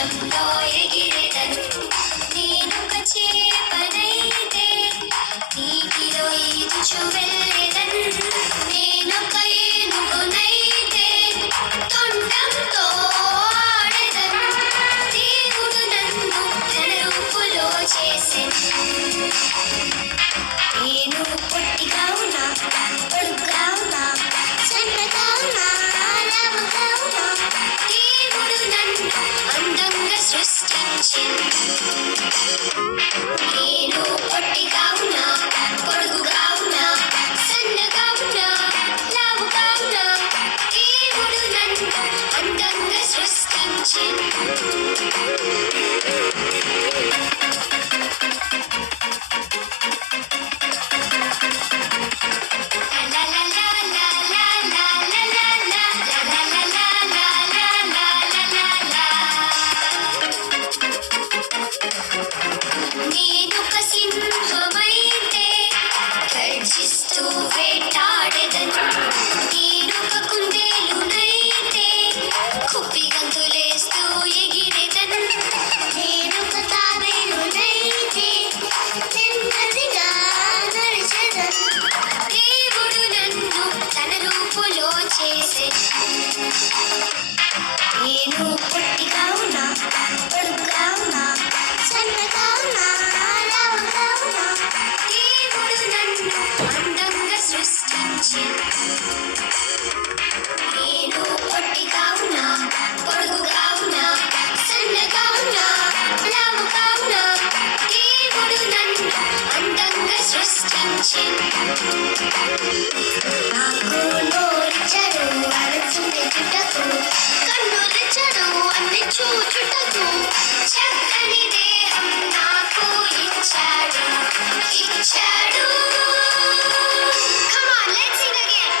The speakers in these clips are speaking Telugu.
ఆకాశంలో ఎగిరెదను. నేనొక చేపనైతే నీటిలో ఈదుచు వెళ్ళెదను. నేనొక ఏనుగునైతే తొండంతో ఆడెదను. దేవుడు నన్ను తన రూపులో చేసెను. నేను పొట్టిగా ఉన్నా, పొడుగ్గా ఉన్నా, సన్నగా ఉన్నా, లావుగా ఉన్నా, దేవుడు నన్ను అందంగా సృష్టించెను. నేను పొట్టిగా ఉన్నా, పొడుగుగా ఉన్నా, సన్నగా ఉన్నా, లావుగా ఉన్నా, దేవుడు నన్ను అందంగా సృష్టించెను. నేనొక సింహమైతే గర్జిస్తూ వేటాడెదను. నేనొక కుందేలునైతే కుప్పి గంతులేస్తూ ఎగిరెదను. నేనొక తాబేలునైతే నెమ్మదిగా నడిచెదను. దేవుడు నన్ను తన రూపులో చేసెను. నేను పొట్టిగా ఉన్నా, పొడుగ్గా ఉన్నా, సన్నగా ఉన్నా, లావుగా ఉన్నా, దేవుడు నన్ను అందంగా సృష్టించెను. నేను పొట్టిగా ఉన్నా, పొడుగుగా ఉన్నా, సన్నగా ఉన్నా, లావుగా ఉన్నా, దేవుడు నన్ను అందంగా సృష్టించెను. నాకు నోరిచ్చాడు అరచుండే చుట్టకు, కన్నులిచ్చాడు అన్ని చూచుటకు, చక్కని దేహం నాకు ఇచ్చాడు. Come on, let's sing again.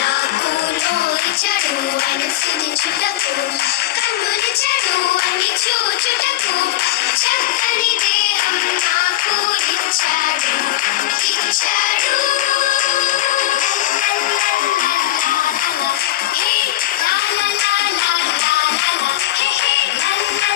నాకు నోరిచ్చాడు మనసుని చుట్టకు, కన్నులిచ్చాడు అన్ని చూచుటకు, చక్కని దేహం నాకు ఇచ్చాడు. Hey, la la la la la la la. Hey, hey, la la